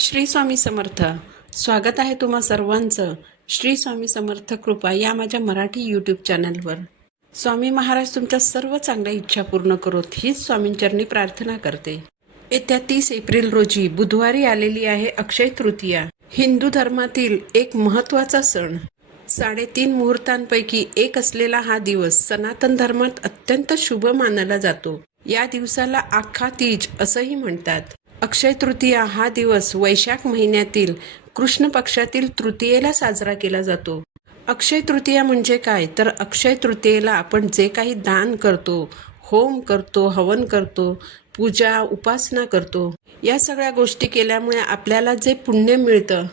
श्री स्वामी समर्थ. स्वागत आहे तुम्हा सर्वांचं श्री स्वामी समर्थ कृपा या माझ्या मराठी यूट्यूब चॅनलवर. स्वामी महाराज तुमच्या सर्व चांगल्या इच्छा पूर्ण करोत हीच स्वामींचरणी प्रार्थना करते. येत्या 30 एप्रिल रोजी बुधवारी आलेली आहे अक्षय तृतीया. हिंदू धर्मातील एक महत्त्वाचा सण. 3.5 मुहूर्तांपैकी एक असलेला हा दिवस सनातन धर्मात अत्यंत शुभ मानला जातो. या दिवसाला आखा तीज असंही म्हणतात. अक्षय तृतीया हा दिवस वैशाख महिन्यातील कृष्ण पक्षातील तृतीयेला साजरा केला जातो. अक्षय तृतीया म्हणजे काय तर अक्षय तृतीयेला आपण जे काही दान करतो, होम करतो, हवन करतो, पूजा उपासना करतो, या सगळ्या गोष्टी केल्यामुळे आपल्याला जे पुण्य मिळतं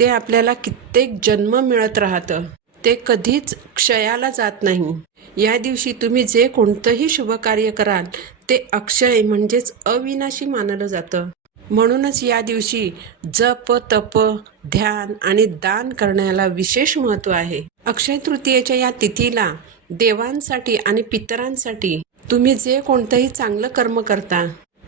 ते आपल्याला कित्येक जन्म मिळत राहतं. ते कधीच क्षयाला जात नाही. या दिवशी तुम्ही जे कोणतंही शुभ कार्य कराल ते अक्षय म्हणजेच अविनाशी मानलं जातं. म्हणूनच या दिवशी जप, तप, ध्यान आणि दान करण्याला विशेष महत्त्व आहे. अक्षय तृतीयेच्या या तिथीला देवांसाठी आणि पितरांसाठी तुम्ही जे कोणतंही चांगलं कर्म करता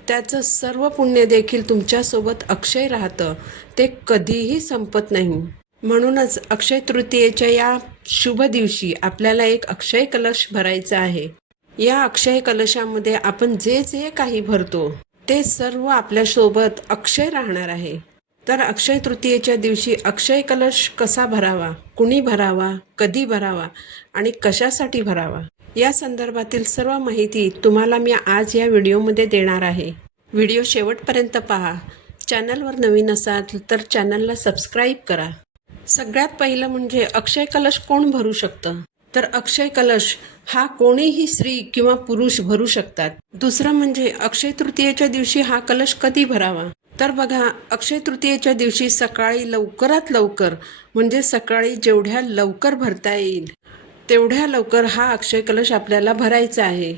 त्याचं सर्व पुण्य देखील तुमच्यासोबत अक्षय राहतं. ते कधीही संपत नाही. म्हणूनच अक्षय तृतीयेच्या या शुभ दिवशी आपल्याला एक अक्षय कलश भरायचा आहे. या अक्षय कलशामध्ये आपण जे जे काही भरतो ते सर्व आपल्यासोबत अक्षय राहणार आहे. तर अक्षय तृतीयेच्या दिवशी अक्षय कलश कसा भरावा, कुणी भरावा, कधी भरावा आणि कशासाठी भरावा या संदर्भातील सर्व माहिती तुम्हाला मी आज या व्हिडिओमध्ये देणार आहे. व्हिडिओ शेवटपर्यंत पहा. चॅनलवर नवीन असाल तर चॅनलला सबस्क्राईब करा. सगळ्यात पहिलं म्हणजे अक्षय कलश कोण भरू शकतं तर अक्षय कलश हा कोणीही स्त्री किंवा पुरुष भरू शकतात. दुसरं म्हणजे अक्षय तृतीयेच्या दिवशी हा कलश कधी भरावा तर बघा, अक्षय तृतीयेच्या दिवशी सकाळी लवकरात लवकर म्हणजे सकाळी जेवढ्या लवकर भरता येईल तेवढ्या लवकर हा अक्षय कलश आपल्याला भरायचा आहे.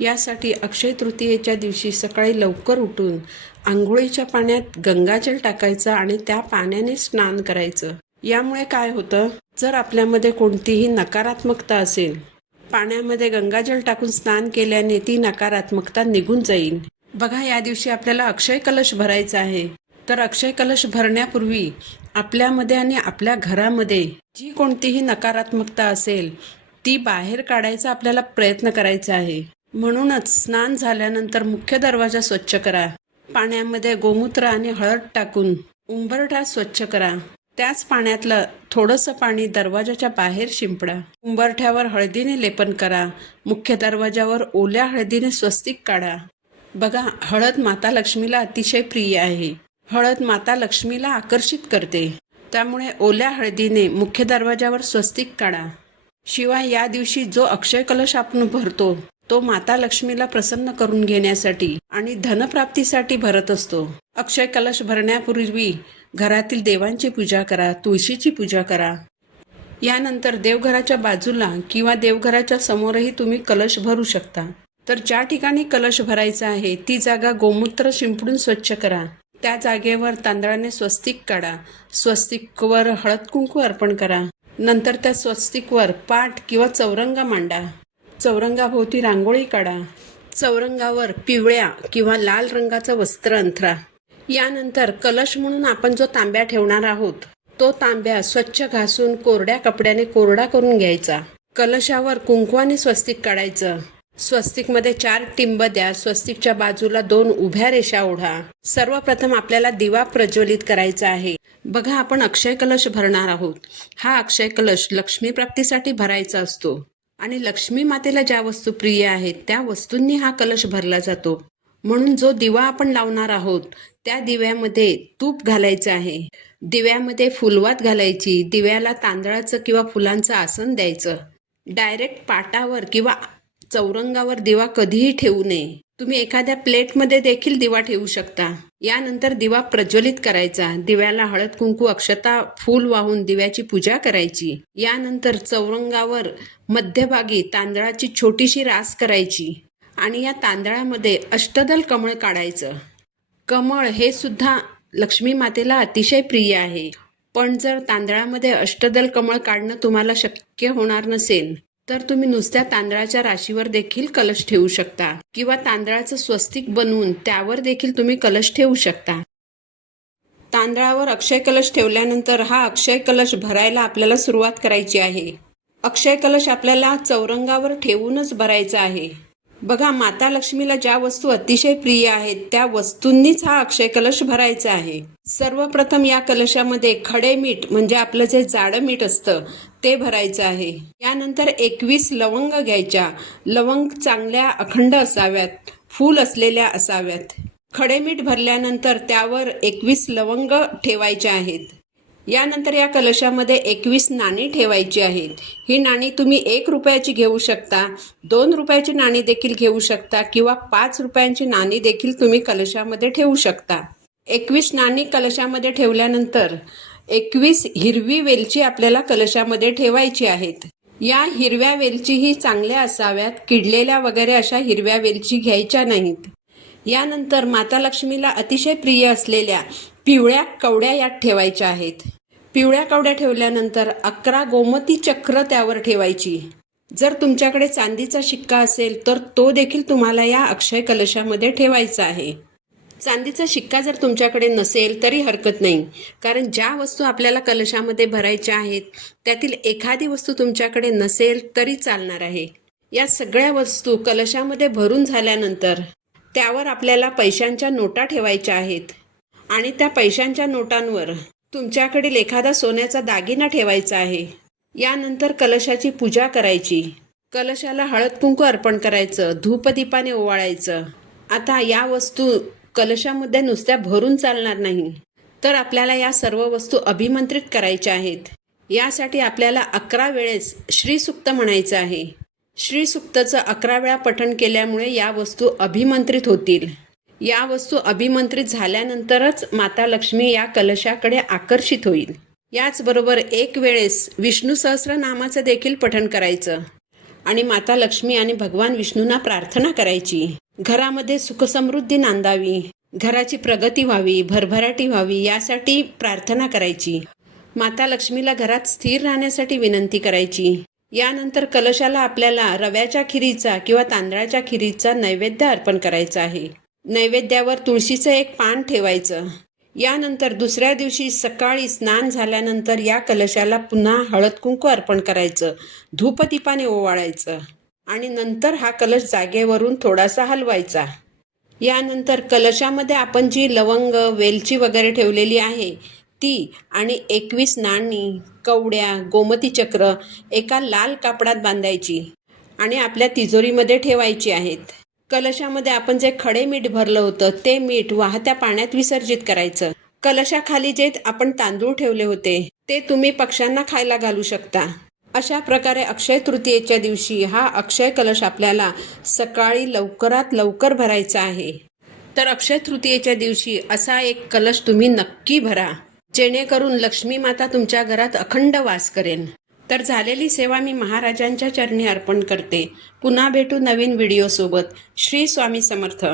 यासाठी अक्षय तृतीयेच्या दिवशी सकाळी लवकर उठून आंघोळीच्या पाण्यात गंगाजल टाकायचं आणि त्या पाण्याने स्नान करायचं. यामुळे काय होतं, जर आपल्यामध्ये कोणतीही नकारात्मकता असेल, पाण्यामध्ये गंगाजल टाकून स्नान केल्याने ती नकारात्मकता निघून जाईल. बघा, या दिवशी आपल्याला अक्षय कलश भरायचा आहे. तर अक्षय कलश भरण्यापूर्वी आपल्यामध्ये आणि आपल्या घरामध्ये जी कोणतीही नकारात्मकता असेल ती बाहेर काढायचा आपल्याला प्रयत्न करायचा आहे. म्हणूनच स्नान झाल्यानंतर मुख्य दरवाजा स्वच्छ करा. पाण्यामध्ये गोमूत्र आणि हळद टाकून उंबरठा स्वच्छ करा. त्याच पाण्यातलं थोडंसं पाणी दरवाजाच्या बाहेर शिंपडा. उंबरठ्यावर हळदीने लेपन करा. मुख्य दरवाजावर ओल्या हळदीने स्वस्तिक काढा. बघा, हळद माता लक्ष्मीला अतिशय प्रिय आहे. हळद माता लक्ष्मीला आकर्षित करते. त्यामुळे ओल्या हळदीने मुख्य दरवाजावर स्वस्तिक काढा. शिवाय या दिवशी जो अक्षय कलश आपण भरतो तो माता लक्ष्मीला प्रसन्न करून घेण्यासाठी आणि धनप्राप्तीसाठी भरत असतो. अक्षय कलश भरण्यापूर्वी घरातील देवांची पूजा करा, तुळशीची पूजा करा. यानंतर देवघराच्या बाजूला किंवा देवघराच्या समोरही तुम्ही कलश भरू शकता. तर ज्या ठिकाणी कलश भरायचा आहे ती जागा गोमूत्र शिंपडून स्वच्छ करा. त्या जागेवर तांदळाने स्वस्तिक काढा. स्वस्तिकवर हळद कुंकू अर्पण करा. नंतर त्या स्वस्तिकवर पाट किंवा चौरंगा मांडा. चौरंगाभोवती रांगोळी काढा. चौरंगावर पिवळ्या किंवा लाल रंगाचं वस्त्र अंथरा. यानंतर कलश म्हणून आपण जो तांब्या ठेवणार आहोत तो तांब्या स्वच्छ घासून कोरड्या कपड्याने कोरडा करून घ्यायचा. कलशावर कुंकवाने स्वस्तिक काढायचं. स्वस्तिकमध्ये 4 टिंब द्या. स्वस्तिकच्या बाजूला 2 उभ्या रेषा ओढा. सर्वप्रथम आपल्याला दिवा प्रज्वलित करायचा आहे. बघा, आपण अक्षय कलश भरणार आहोत. हा अक्षय कलश लक्ष्मी प्राप्तीसाठी भरायचा असतो आणि लक्ष्मी मातेला ज्या वस्तू प्रिय आहेत त्या वस्तूंनी हा कलश भरला जातो. म्हणून जो दिवा आपण लावणार आहोत त्या दिव्यामध्ये तूप घालायचं आहे. दिव्यामध्ये फुलवात घालायची. दिव्याला तांदळाचं किंवा फुलांचं आसन द्यायचं. डायरेक्ट पाटावर किंवा चौरंगावर दिवा कधीही ठेवू नये. तुम्ही एखाद्या प्लेटमध्ये देखील दिवा ठेवू शकता. यानंतर दिवा प्रज्वलित करायचा. दिव्याला हळद कुंकू अक्षता फूल वाहून दिव्याची पूजा करायची. यानंतर चौरंगावर मध्यभागी तांदळाची छोटीशी रास करायची आणि या तांदळामध्ये अष्टदल कमळ काढायचं. कमळ हे सुद्धा लक्ष्मी मातेला अतिशय प्रिय आहे. पण जर तांदळामध्ये अष्टदल कमळ काढणं तुम्हाला शक्य होणार नसेल तर तुम्ही नुसत्या तांदळाच्या राशीवर देखील कलश ठेवू शकता किंवा तांदळाचं स्वस्तिक बनवून त्यावर देखील तुम्ही कलश ठेवू शकता. तांदळावर अक्षय कलश ठेवल्यानंतर हा अक्षय कलश भरायला आपल्याला सुरुवात करायची आहे. अक्षय कलश आपल्याला चौरंगावर ठेवूनच भरायचा आहे. बघा, माता लक्ष्मीला ज्या वस्तू अतिशय प्रिय आहेत त्या वस्तूंनीच हा अक्षय कलश भरायचा आहे. सर्वप्रथम या कलशामध्ये खडे मीठ म्हणजे आपलं जे जाडं मीठ असतं ते भरायचं आहे. यानंतर 21 लवंग घ्यायच्या. लवंग चांगल्या अखंड असाव्यात, फूल असलेल्या असाव्यात. खडे मीठ भरल्यानंतर त्यावर 21 लवंग ठेवायचे आहेत. यानंतर या कलशामध्ये 21 नाणी ठेवायची आहेत. ही नाणी तुम्ही 1 रुपयाची घेऊ शकता, 2 रुपयाची नाणी देखील घेऊ शकता किंवा 5 रुपयांची नाणी देखील तुम्ही कलशामध्ये ठेवू शकता. 21 नाणी कलशामध्ये ठेवल्यानंतर 21 हिरवी वेलची आपल्याला कलशामध्ये ठेवायची आहेत. या हिरव्या वेलचीही चांगल्या असाव्यात, किडलेल्या वगैरे अशा हिरव्या वेलची घ्यायच्या नाहीत. यानंतर माता लक्ष्मीला अतिशय प्रिय असलेल्या पिवळ्या कवड्या यात ठेवायच्या आहेत. पिवळ्या कवड्या ठेवल्यानंतर 11 गोमती चक्र त्यावर ठेवायची. जर तुमच्याकडे चांदीचा शिक्का असेल तर तो देखील तुम्हाला या अक्षय कलशामध्ये ठेवायचा आहे. चांदीचा शिक्का जर तुमच्याकडे नसेल तरी हरकत नाही, कारण ज्या वस्तू आपल्याला कलशामध्ये भरायच्या आहेत त्यातील एखादी वस्तू तुमच्याकडे नसेल तरी चालणार आहे. या सगळ्या वस्तू कलशामध्ये भरून झाल्यानंतर त्यावर आपल्याला पैशांच्या नोटा ठेवायच्या आहेत आणि त्या पैशांच्या नोटांवर तुमच्याकडील एखादा सोन्याचा दागिना ठेवायचा आहे. यानंतर कलशाची पूजा करायची. कलशाला हळद कुंकू अर्पण करायचं, धूपदीपाने ओवाळायचं. आता या वस्तू कलशामध्ये नुसत्या भरून चालणार नाही, तर आपल्याला या सर्व वस्तू अभिमंत्रित करायच्या आहेत. यासाठी आपल्याला 11 वेळेस श्रीसूक्त म्हणायचं आहे. श्रीसूक्तचं 11 वेळा पठण केल्यामुळे या वस्तू अभिमंत्रित होतील. या वस्तू अभिमंत्रित झाल्यानंतरच माता लक्ष्मी या कलशाकडे आकर्षित होईल. याचबरोबर 1 वेळेस विष्णू सहस्रनामाचं देखील पठण करायचं आणि माता लक्ष्मी आणि भगवान विष्णूंना प्रार्थना करायची. घरामध्ये सुखसमृद्धी नांदावी, घराची प्रगती व्हावी, भरभराटी व्हावी यासाठी प्रार्थना करायची. माता लक्ष्मीला घरात स्थिर राहण्यासाठी विनंती करायची. यानंतर कलशाला आपल्याला रव्याच्या खिरीचा किंवा तांदळाच्या खिरीचा नैवेद्य अर्पण करायचा आहे. नैवेद्यावर तुळशीचं एक पान ठेवायचं. यानंतर दुसऱ्या दिवशी सकाळी स्नान झाल्यानंतर या कलशाला पुन्हा हळद कुंकू अर्पण करायचं, धूपदीपाने ओवाळायचं आणि नंतर हा कलश जागेवरून थोडासा हलवायचा. यानंतर कलशामध्ये आपण जी लवंग, वेलची वगैरे ठेवलेली आहे ती आणि 21 नाणी, कवड्या, गोमती चक्र एका लाल कापडात बांधायची आणि आपल्या तिजोरीमध्ये ठेवायची आहेत. कलशामध्ये आपण जे खडे मीठ भरलं होतं ते मीठ वाहत्या पाण्यात विसर्जित करायचं. कलशाखाली जे आपण तांदूळ ठेवले होते ते तुम्ही पक्ष्यांना खायला घालू शकता. अशा प्रकारे अक्षय तृतीयेच्या दिवशी हा अक्षय कलश आपल्याला सकाळी लवकरात लवकर भरायचा आहे. तर अक्षय तृतीयेच्या दिवशी असा एक कलश तुम्ही नक्की भरा, जेणेकरून लक्ष्मी माता तुमच्या घरात अखंड वास करेन. तर झालेली सेवा मी महाराजांच्या चरणी अर्पण करते. पुन्हा भेटू नवीन व्हिडिओसोबत. श्री स्वामी समर्थ.